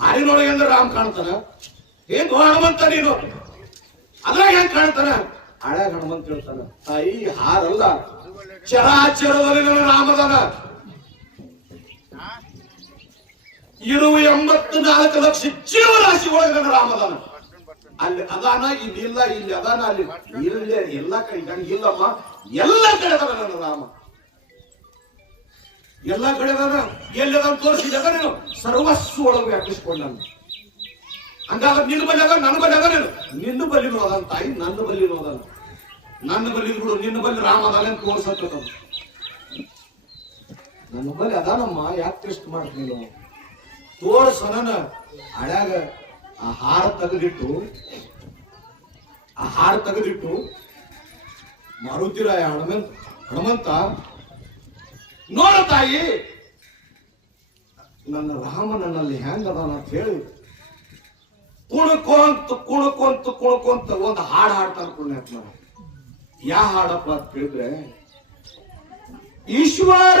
ಹಾರಿನೊಳಗೆ ಅಂದ್ರೆ ರಾಮ್ ಕಾಣ್ತಾನ. ಏನ್ ಹನುಮಂತ ನೀನು ಅದ್ರಾಗ ಹೆಂಗ್ ಕಾಣ್ತಾನ? ಹಳ್ಯಾಗ ಹನುಮಂತ ಹೇಳ್ತಾನ, ತಾಯಿ ಹಾರಲ್ಲ, ಚರಾಚರದಲ್ಲಿ ನನ್ನ ರಾಮದನ. ಇರುವ 84 ಲಕ್ಷ ಜೀವರಾಶಿ ಒಳಗೆ ನನ್ನ ರಾಮದನ. ಅಲ್ಲಿ ಅದಾನ, ಇಲ್ಲಿ ಇಲ್ಲ, ಇಲ್ಲಿ ಅದಾನ, ಅಲ್ಲಿ ಇಲ್ಲೇ ಎಲ್ಲ ಕಡೆ ಇಲ್ಲಮ್ಮ, ಎಲ್ಲ ಕಡೆ ಅದಾನ ನನ್ನ ರಾಮ. ಎಲ್ಲ ಕಡೆ ಅದಾನ. ಎಲ್ಲಿದಾನ ತೋರಿಸಿದಾಗ ನೀನು ಸರ್ವಸ್ವ ಒಳಗೆ ವ್ಯಾಪಿಸ್ಕೊಂಡ. ಹಂಗಾದ್ರೆ ನಿನ್ನ ಬಲ್ಲಿ ಅದ, ನನ್ನ ಬಲ್ಲಿ ಅದ, ನೀನು ನಿನ್ನ ಬಲ್ಲಿನೂ ಅದಾನ ತಾಯಿ, ನನ್ನ ಬಲ್ಲಿನೂ ಅದಾನ. ನನ್ನ ಬಲ್ಲಿ ಬಿಡು, ನಿನ್ನ ಬಲ್ಲಿ ರಾಮ ಅದಾನ ಅಂತ ತೋರ್ಸತ್ತ. ನನ್ನ ಬಲ್ಲಿ ಅದಾನಮ್ಮ, ಯಾಕೆ ಟೆಸ್ಟ್ ಮಾಡ್ತೀನಿ? ತೋರ್ಸನ ಹಳ್ಯಾಗ ಆ ಹಾರ ತೆಗೆದಿಟ್ಟು ಮಾರುತಿರಾಯ ಹನುಮಂತ ನೋಡ ತಾಯಿ, ನನ್ನ ರಾಮ ನನ್ನಲ್ಲಿ ಹೆಂಗ ಅದಾನ ಅಂತ ಹೇಳಿ ಕುಣಕೊಂತ ಒಂದು ಹಾಡು ಹಾಡ್ತಾನ. ಪುಣ್ಯಾತ್ಮ, ಯಾ ಹಾಡಪ್ಪ ಅಂತ ಕೇಳಿದ್ರೆ, ಈಶ್ವರ